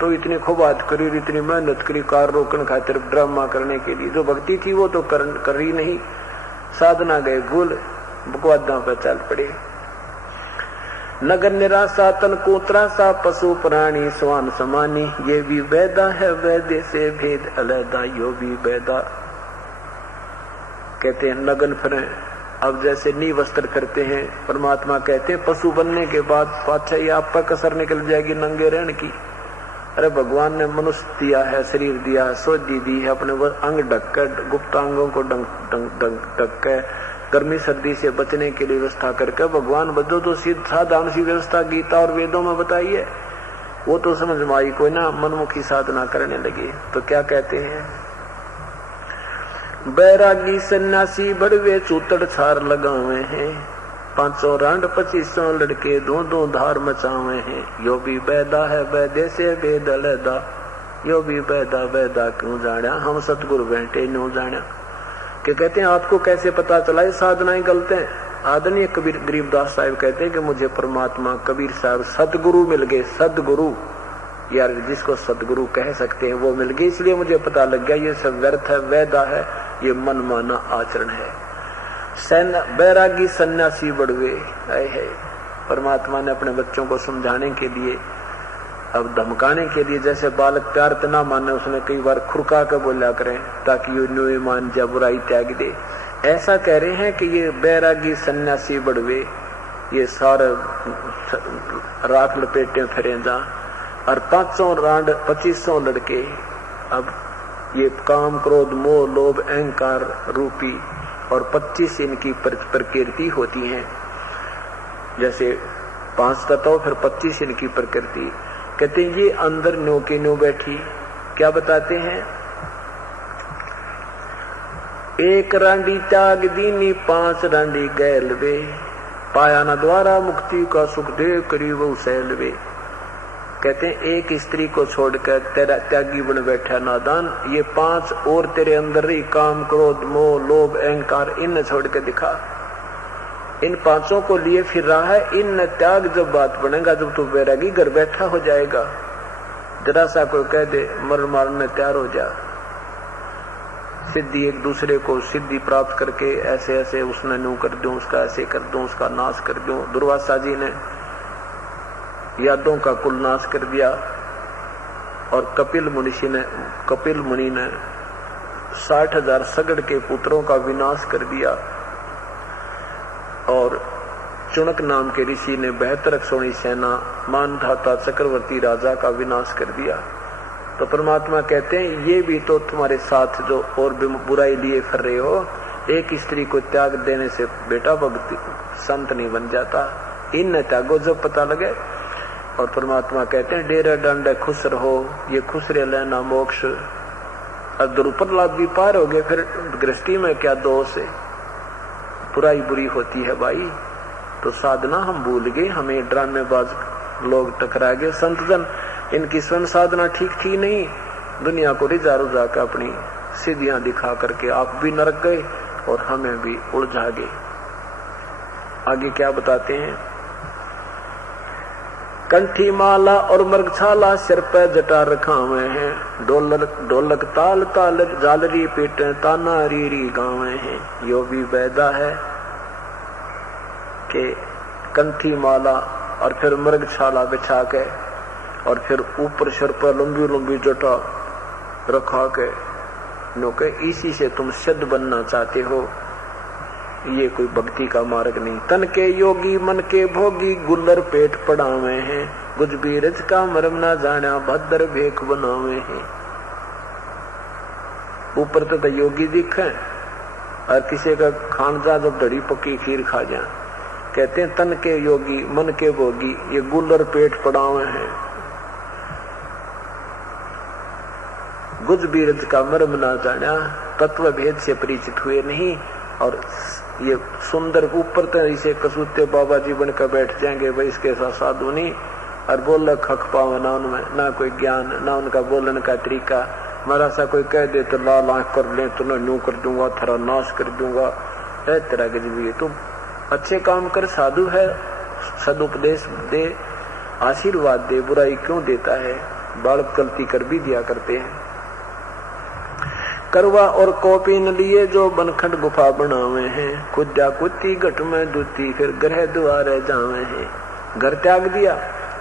तो इतनी खुबात करी, इतनी मेहनत करी कार रोकने खातिर ड्रामा करने के लिए। जो भक्ति थी वो तो कर ही नहीं, साधना गए भूल, बकवादों पर चल पड़े। नगर निराशा तन को त्रासा, पशु प्राणी स्वान समानी, ये भी वेदा है वैद्य से भेद अलैदा, यो भी वेदा। कहते हैं नगन फिरें, अब जैसे नी वस्त्र करते हैं, परमात्मा कहते हैं पशु बनने के बाद पाछा ये आप पर कसर निकल जाएगी नंगे रहने की। अरे भगवान ने मनुष्य दिया है, शरीर दिया है, सोजी दी है, अपने अंग ढक कर, गुप्तांगों को ढक कर, गर्मी सर्दी से बचने के लिए व्यवस्था करके भगवान बदो तो साधारण सी व्यवस्था गीता और वेदों में बताई है। वो तो समझ में आई, कोई ना मनमुखी साधना करने लगी। तो क्या कहते हैं, बैरागी सन्यासी बड़वे चूतड़ छार लगावे हैं, 500 रांड 2500 लड़के दो धार मचावे हैं, यो भी बैदा है वैद्य से भेद अलैदा, यो भी बैदा बैदा क्यों जाना, हम सतगुरु बैठे न्यू जाना। कि कहते हैं आपको कैसे पता चला ये साधनाएं गलत हैं। आदरणीय कबीर गरीबदास साहब कहते हैं कि मुझे परमात्मा कबीर साहब सतगुरु मिल गए, सदगुरु यार जिसको सदगुरु कह सकते हैं वो मिल गए, इसलिए मुझे पता लग गया ये सब व्यर्थ है, वैदा है, ये मनमाना आचरण है। बैरागी सन्यासी बड़वे आए है। परमात्मा ने अपने बच्चों को समझाने के लिए, अब धमकाने के लिए, जैसे बालक प्यार तो ना माने उसने कई बार खुरका कर बोला करें ताकि ये न्यू मान जा, बुराई त्याग दे। ऐसा कह रहे हैं कि ये बैरागी सन्यासी बड़वे ये सारे राख लपेटे फिरे जा, और 500 रांड 2500 लड़के। अब ये काम क्रोध मोह लोभ अहंकार रूपी और 25 इनकी प्रकृति होती है, जैसे 5 तत्व फिर 25 इनकी प्रकृति। कहते हैं ये अंदर न्यू के न्यू बैठी। क्या बताते हैं, एक रांडी त्याग दीनी 5 रांडी गैल वे, पाया न द्वारा मुक्ति का सुख देव करीब सैल वे। कहते हैं एक स्त्री को छोड़कर तेरा त्यागी बन बैठा नादान, ये 5 और तेरे अंदर ही काम क्रोध मोह लोभ अहंकार इन छोड़ के दिखा। इन 5 को लिए फिर रहा है, इन त्याग जब बात बनेगा, जब तू बैरागी घर बैठा हो जाएगा, जरा सा कोई कह दे मर मारने तैयार हो जा। सिद्धि एक दूसरे को सिद्धि प्राप्त करके ऐसे ऐसे उसने न्यू कर दूं, उसका ऐसे कर दूं, उसका नाश कर दूं। दुर्वासा जी ने यादों का कुल नाश कर दिया और कपिल मुनि ने 60,000 सगड़ के पुत्रों का विनाश कर दिया, और चुनक नाम के ऋषि ने 72 अक्षौणी सेना मानधाता चक्रवर्ती राजा का विनाश कर दिया। तो परमात्मा कहते हैं ये भी तो तुम्हारे साथ जो और भी बुराई लिए फिर रहे हो, एक स्त्री को त्याग देने से बेटा भक्ति संत नहीं बन जाता, इन त्यागो जब पता लगे। और परमात्मा कहते हैं डेरा डंड खुश रहो, ये खुश रह लेना मोक्ष। और द्रुपद लाभ भी पार हो गए, फिर गृहस्थी में क्या दोष है, बुराई बुरी होती है भाई। तो साधना हम भूल गए, हमें ड्रामेबाज लोग टकरा गए। संत जन इनकी स्वयं साधना ठीक थी नहीं, दुनिया को रिझा रुझा कर अपनी सिद्धियां दिखा करके आप भी नरक गए और हमें भी उलझा गए। आगे क्या बताते हैं, कंठी माला और मृगछाला सिर पर जटा रखा हुए हैं, ढोलक ताल ताल जालरी पेट ताना रीरी गावे हैं। यो भी वैदा है कि कंठी माला और फिर मृगछाला बिछा के और फिर ऊपर सिर पर लंबी लंबी जटा रखा के नोके, इसी से तुम सिद्ध बनना चाहते हो, ये कोई भक्ति का मार्ग नहीं। तन के योगी मन के भोगी गुल्लर पेट पड़ावे हैं, कुछ भी रज का मरम ना जाना भद्र भेख बनावे हैं। ऊपर तो योगी दिखे और किसी का खान जा जब धड़ी पक्की खीर खा जा। कहते हैं तन के योगी मन के भोगी ये गुल्लर पेट पड़ावे हैं, गुज बीरज का मर्म ना जाना, तत्व भेद से परिचित हुए नहीं। और ये सुंदर ऊपर तो इसे कसूते बाबा जी बनकर बैठ जाएंगे भाई, इसके साथ साधु नहीं, और बोल खख पावे ना उनमें, ना कोई ज्ञान ना उनका बोलने का तरीका। मारा सा कोई कह दे तो लाल आंख कर ले तो न्यू कर दूंगा, थरा नाश कर दूंगा, है तेरा गजब, ये तुम अच्छे काम कर, साधु है, सदुपदेश दे, आशीर्वाद दे, बुराई क्यों देता है? बालक गलती कर भी दिया करते हैं। करवा और कॉपी न लिए जो बनखट गुफा बनावे हैं, खुदा कुत्ती घट में दूती फिर ग्रह द्वारे जावे हैं। घर त्याग दिया,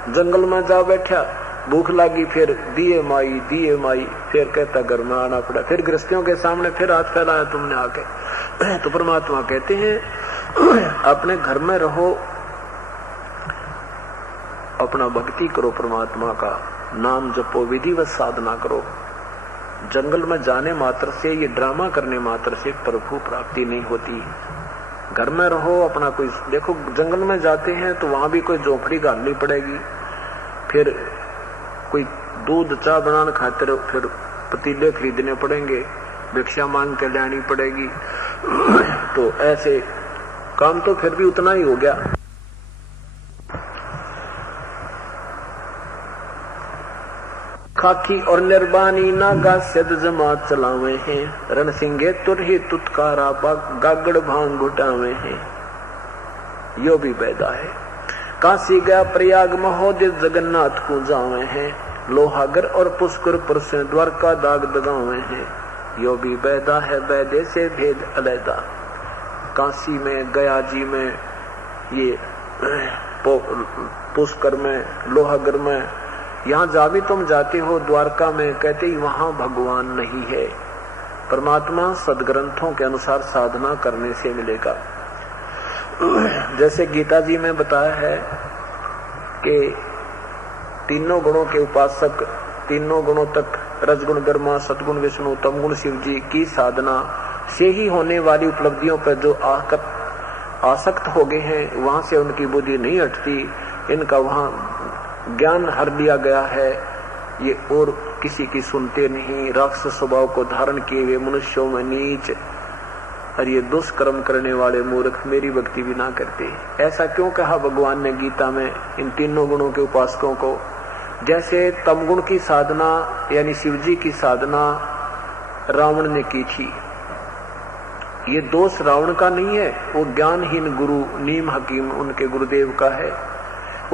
जंगल में जा बैठा, भूख लगी, फिर दिए माई, फिर कहता घर में आना पड़ा, फिर गृहस्थियों के सामने फिर हाथ फैलाया तुमने आके। तो परमात्मा कहते हैं अपने घर में रहो, अपना भक्ति करो, परमात्मा का नाम जपो, विधिवत साधना करो। जंगल में जाने मात्र से, ये ड्रामा करने मात्र से प्रभु प्राप्ति नहीं होती। घर में रहो अपना, कोई देखो जंगल में जाते हैं तो वहां भी कोई झोपड़ी गालनी पड़ेगी, फिर कोई दूध चाय बनाने खातिर फिर पतीले खरीदने पड़ेंगे, भिक्षा मांग के लानी पड़ेगी। तो ऐसे काम तो फिर भी उतना ही हो गया। खाकी और निर्बानी नागा सिद्ध जमात चलावे हैं, रण सिंगे तुरही तुतकारा गागड़ भांग घुटावे हैं। यो भी पैदा है। काशी गया प्रयाग महोदय जगन्नाथ को जावे हैं, लोहागर और पुष्कर पर से द्वारका दाग दगावे हैं। यो भी पैदा है, वैदे से भेद अलैदा। काशी में, गया जी में, ये पुष्कर में, लोहागर में, यहाँ जा भी तुम जाते हो, द्वारका में, कहते ही वहां भगवान नहीं है। परमात्मा सदग्रंथों के अनुसार साधना करने से मिलेगा। जैसे गीता जी में बताया है कि तीनों गुणों के उपासक, तीनों गुणों तक, रजगुण ब्रह्मा, सतगुण विष्णु, तमगुण शिव जी की साधना से ही होने वाली उपलब्धियों पर जो आसक्त हो गए हैं, वहां से उनकी बुद्धि नहीं हटती। इनका वहां ज्ञान हर लिया गया है, ये और किसी की सुनते नहीं। राक्षस स्वभाव को धारण किए हुए मनुष्यों में नीच और ये दुष्कर्म करने वाले मूर्ख मेरी भक्ति भी ना करते। ऐसा क्यों कहा भगवान ने गीता में इन तीनों गुणों के उपासकों को? जैसे तमगुण की साधना यानी शिवजी की साधना रावण ने की थी, ये दोष रावण का नहीं है, वो ज्ञानहीन गुरु नीम हकीम उनके गुरुदेव का है।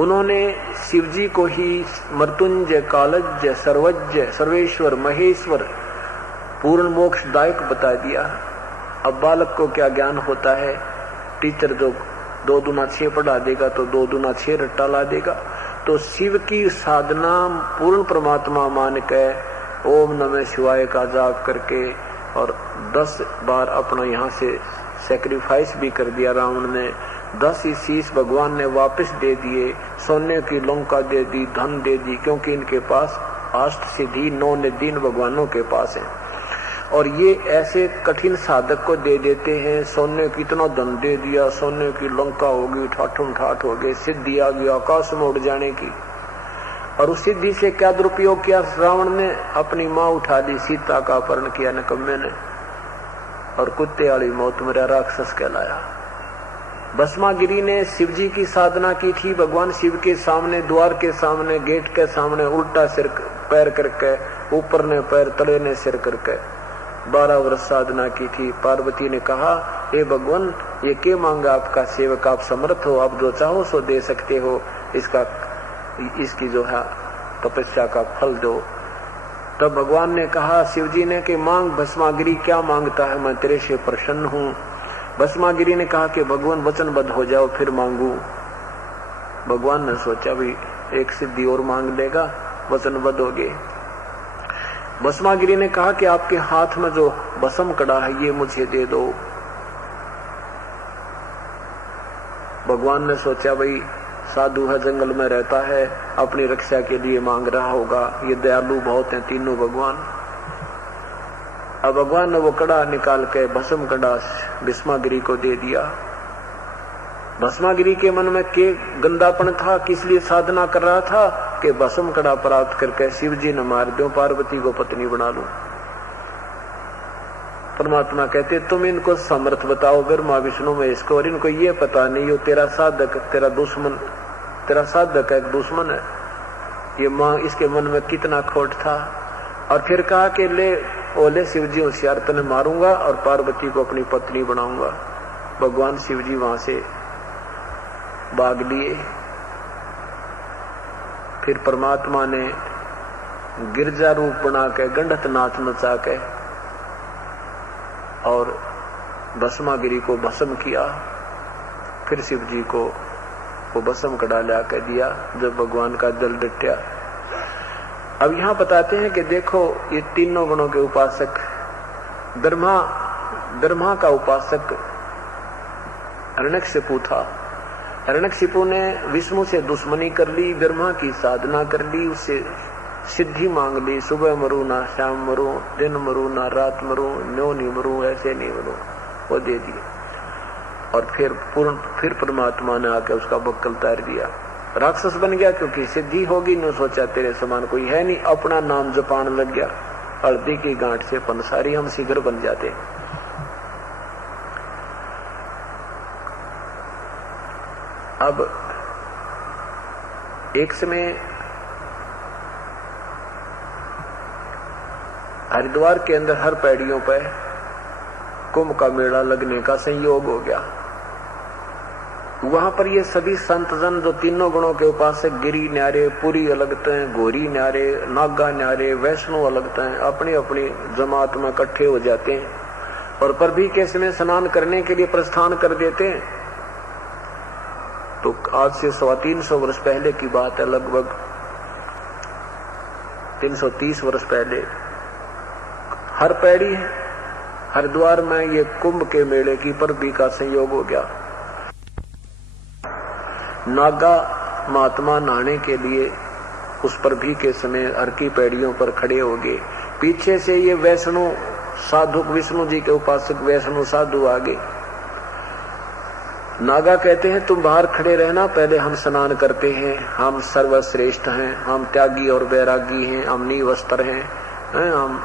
उन्होंने शिवजी को ही मृत्युंजय, कालज्ञ, सर्वज्ञ, सर्वेश्वर, महेश्वर, पूर्ण मोक्षदायक बता दिया। अब बालक को क्या ज्ञान होता है? टीचर जो 2 दूना 6 पढ़ा देगा तो 2 दूना 6 रट्टा ला देगा। तो शिव की साधना पूर्ण परमात्मा मान के ओम नमः शिवाय का जाप करके और 10 बार अपना यहाँ से सैक्रिफाइस भी कर दिया रावण ने। 10 ही शीश भगवान ने वापस दे दिए, सोने की लंका दे दी, धन दे दी, क्योंकि इनके पास अष्ट सिद्धि 9 निधि भगवानों के पास है। और ये ऐसे कठिन साधक को दे देते हैं, सोने की इतना धन दे दिया, सोने की लंका होगी, ठाठम ठाठ हो गए, सिद्धि आ गई आकाश में उड़ जाने की। और उस सिद्धि से क्या दुरुपयोग किया रावण ने? अपनी माँ उठा ली, सीता का अपहरण किया निकम्मे ने, और कुत्ते वाली मौत मेरा राक्षस कहलाया। भस्मागिरी ने शिवजी की साधना की थी, भगवान शिव के सामने, द्वार के सामने, गेट के सामने उल्टा सिर पैर करके, ऊपर ने पैर तले ने सिर करके 12 वर्ष साधना की थी। पार्वती ने कहा, हे भगवान ये क्या मांगा आपका सेवक, आप समर्थ हो, आप जो चाहो सो दे सकते हो, इसकी जो है तपस्या का फल दो। तब भगवान ने कहा शिवजी ने कि मांग भस्मागिरी, क्या मांगता है, मैं तेरे से प्रसन्न हूँ। भस्मागिरी ने कहा कि भगवान वचनबद्ध हो जाओ फिर मांगू। भगवान ने सोचा भी एक सिद्धि और मांग लेगा, वचनबद्ध हो गए। भस्मागिरी ने कहा कि आपके हाथ में जो भस्म कड़ा है ये मुझे दे दो। भगवान ने सोचा भाई साधु है, जंगल में रहता है, अपनी रक्षा के लिए मांग रहा होगा, ये दयालु बहुत हैं तीनों भगवान। अब भगवान ने वो कड़ा निकाल के भस्म कड़ा भस्मागिरी को दे दिया। भस्मागिरी के मन में के गंदापन था, किस लिए साधना कर रहा था कि भस्म कड़ा प्राप्त करके शिव जी ने मार दो, पार्वती को पत्नी बना लूं। परमात्मा कहते तुम इनको समर्थ बताओ ब्रह्मा विष्णु में इसको, और इनको ये पता नहीं हो तेरा साधक तेरा दुश्मन, तेरा साधक एक दुश्मन है। ये मां इसके मन में कितना खोट था। और फिर कहा कि ले ओले शिव जी होशियार, तने मारूंगा और पार्वती को अपनी पत्नी बनाऊंगा। भगवान शिव जी वहां से भाग लिए। फिर परमात्मा ने गिरजा रूप बना के गंडत नाच नचा के और भस्मागिरी को भस्म किया। फिर शिव जी को वो भस्म कड़ा ला के दिया जब भगवान का जल डटया। अब यहां बताते हैं कि देखो ये तीनों गुणों के उपासक ब्रह्मा का उपासक हिरण्यकशिपु था। हिरण्यकशिपु ने विष्णु से दुश्मनी कर ली, ब्रह्मा की साधना कर ली, उससे सिद्धि मांग ली, सुबह मरू ना शाम मरू, दिन मरू ना रात मरू, न्यो नहीं मरू, ऐसे नहीं मरू, वो दे दिए। और फिर परमात्मा ने आके उसका बक्कल तार दिया, राक्षस बन गया क्योंकि सिद्धि होगी। न सोचा तेरे समान कोई है नहीं, अपना नाम जपान लग गया। हल्दी की गांठ से पंसारी हम शीघ्र बन जाते। अब एक समय हरिद्वार के अंदर हर पैड़ियों पर कुंभ का मेला लगने का संयोग हो गया। वहां पर ये सभी संत जन जो तीनों गुणों के उपासक गिरी न्यारे, पुरी अलगते हैं, घोरी न्यारे, नागा न्यारे, वैष्णव अलगते हैं, अपनी अपनी जमात में इकट्ठे हो जाते हैं और परभी के समय स्नान करने के लिए प्रस्थान कर देते हैं। तो आज से 350 वर्ष पहले की बात है, लगभग 330 वर्ष पहले हर पैड़ी हरिद्वार में ये कुंभ के मेले की परभी का संयोग हो गया। नागा महात्मा नहाने के लिए उस परभी के समय हर की पैड़ियों पर खड़े हो गए। पीछे से ये वैष्णु साधु, विष्णु जी के उपासक वैष्णु साधु आगे। नागा कहते हैं तुम बाहर खड़े रहना, पहले हम स्नान करते हैं, हम सर्वश्रेष्ठ हैं, हम त्यागी और वैरागी हैं, हम निवस्त्र हैं, हम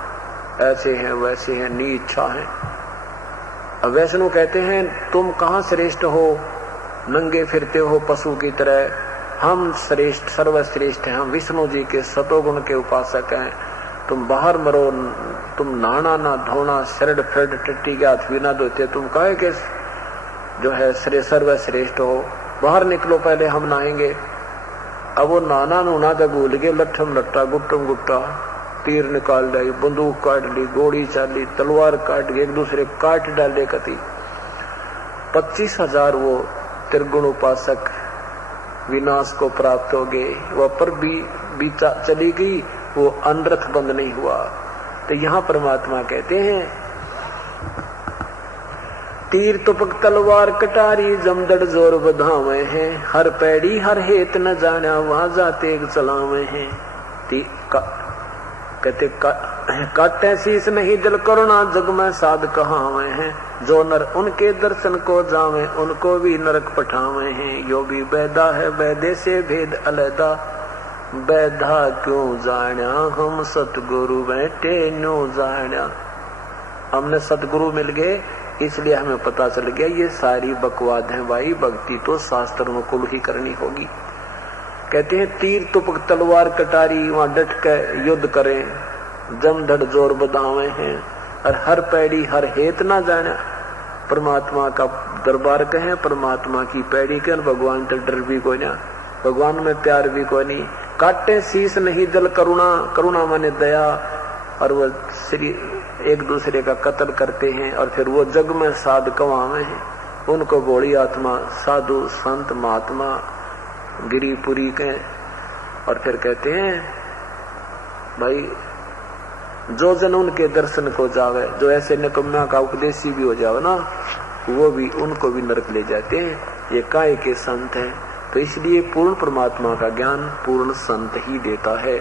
ऐसे हैं वैसे हैं, नी इच्छा हैं। अब वैष्णु कहते हैं तुम कहाँ श्रेष्ठ हो, नंगे फिरते हो पशु की तरह, हम श्रेष्ठ सर्वश्रेष्ठ हैं, हम विष्णु जी के सतोगुण के उपासक हैं, तुम बाहर मरो, तुम नहाना ना धोना, शरड फ्रड टट्टी के हाथ भी ना धोते, तुम कहे के जो है सर्वश्रेष्ठ हो, बाहर निकलो पहले हम नहाएंगे। अब वो नाना नूना तो भूल गए, लट्ठम लट्टा गुट्टम गुट्टा, तीर निकाल ली, बंदूक काट ली, गोली चाली, तलवार काट के एक दूसरे काट डाले। कति 25,000 वो त्रिगुण उपासक विनाश को प्राप्त हो गए। वह पर भी चली गई, वो अनरथ बंद नहीं हुआ। तो यहाँ परमात्मा कहते हैं तीर तुपक तलवार कटारी जमदड़ जोर बधावे हैं, हर पैड़ी हर हेत न जाना वहां जाते चलावे हैं। कहते काटे शीस नहीं दिल करुणा जग में साध कहावे हैं, जो नर उनके दर्शन को जावे उनको भी नरक पठावे हैं। यो भी बैदा है बैदे से भेद अलैदा, बैधा क्यों जाना हम सतगुरु बैठे न्यू जाना। हमने सतगुरु मिल गए इसलिए हमें पता चल गया ये सारी बकवाद है भाई, भक्ति तो शास्त्र अनुकूल ही करनी होगी। कहते हैं तीर तुपक तलवार कटारी वहां डट के युद्ध करें, जमधड़ जोर बधावे हैं, और हर पैड़ी हर हेत ना जाना। परमात्मा का दरबार कहें, परमात्मा की पैड़ी के भगवान तो डर भी कोई ना, भगवान में प्यार भी कोई नहीं। काटे शीस नहीं दल करुणा, करुणा माने दया, और वो श्री एक दूसरे का कत्ल करते हैं और फिर वो जग में साध कवावे हैं। उनको बोली आत्मा साधु संत महात्मा गिरीपुरी के। और फिर कहते हैं भाई जो जन उनके दर्शन को जावे, जो ऐसे निकम्मा का उपदेशी भी हो जावे ना, वो भी उनको भी नरक ले जाते हैं। ये काय के संत हैं। तो इसलिए पूर्ण परमात्मा का ज्ञान पूर्ण संत ही देता है।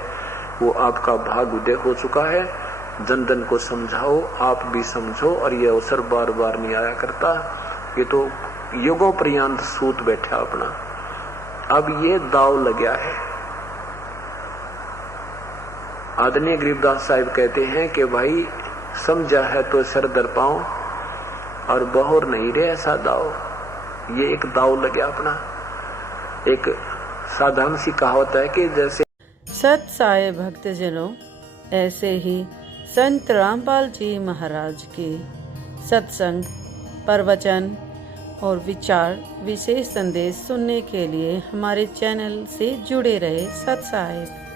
वो आपका भाग उदय हो चुका है। जन जन को समझाओ, आप भी समझो, और ये अवसर बार बार नहीं आया करता। ये तो युगों पर्यंत सूत बैठा अपना, अब ये दाव लग गया है। आदरणीय गरीबदास साहिब कहते हैं कि भाई समझा है तो सर दर पाओ, और बहोर नहीं रे ऐसा दाव। ये एक दाव लग गया अपना। एक साधारण सी कहावत है कि जैसे सत साई भक्तजनों, ऐसे ही संत रामपाल जी महाराज के सत्संग, प्रवचन, और विचार विशेष संदेश सुनने के लिए हमारे चैनल से जुड़े रहे। सत साहिब।